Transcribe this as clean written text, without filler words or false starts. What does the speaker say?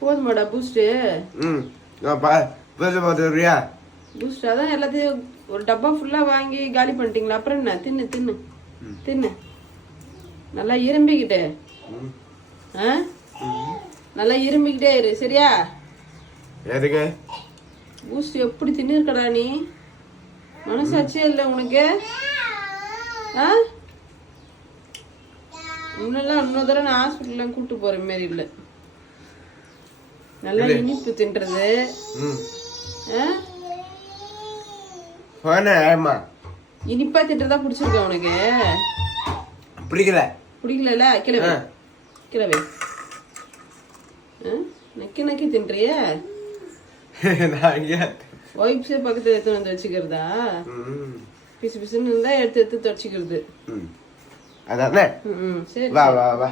போதுமாடா boost? Boost அதான் எல்லாத்தையும் ஒரு டப்பா ஃபுல்லா வாங்கி காலி பண்ணிட்டீங்களா? அப்புறம் என்ன? தின்னு தின்னு தின்னு. நல்லா இரும்பிக்கிட்டு நல்லா இரும்பிக்கிட்டே இரு, சரியா? எதுக்கு பூஸ்ட் எப்படி தின்னுருக்கடா நீ? மனசாட்சியே இல்லை உனக்கு? முன்னெல்லாம் இன்னொரு தடவை நான் ஹாஸ்பிட்டல்லாம் கூட்டு போற மாதிரி இல்லை. நல்லா இனிப்பு தின்றது. இனிப்பா தின்றதா பிடிச்சிருக்க உனக்கு? பிடிக்கல. பிடிக்கல? கிளவே கிளவே நக்கி நக்கி தின்றிய? ஒய்ப்ஸே பக்கத்துல எடுத்து வந்து வச்சுக்கிறதா? பிசு பிசுன்னு இருந்தா எடுத்து எடுத்து தொடச்சிக்கிறது. அதானே. சரி வா வா வா.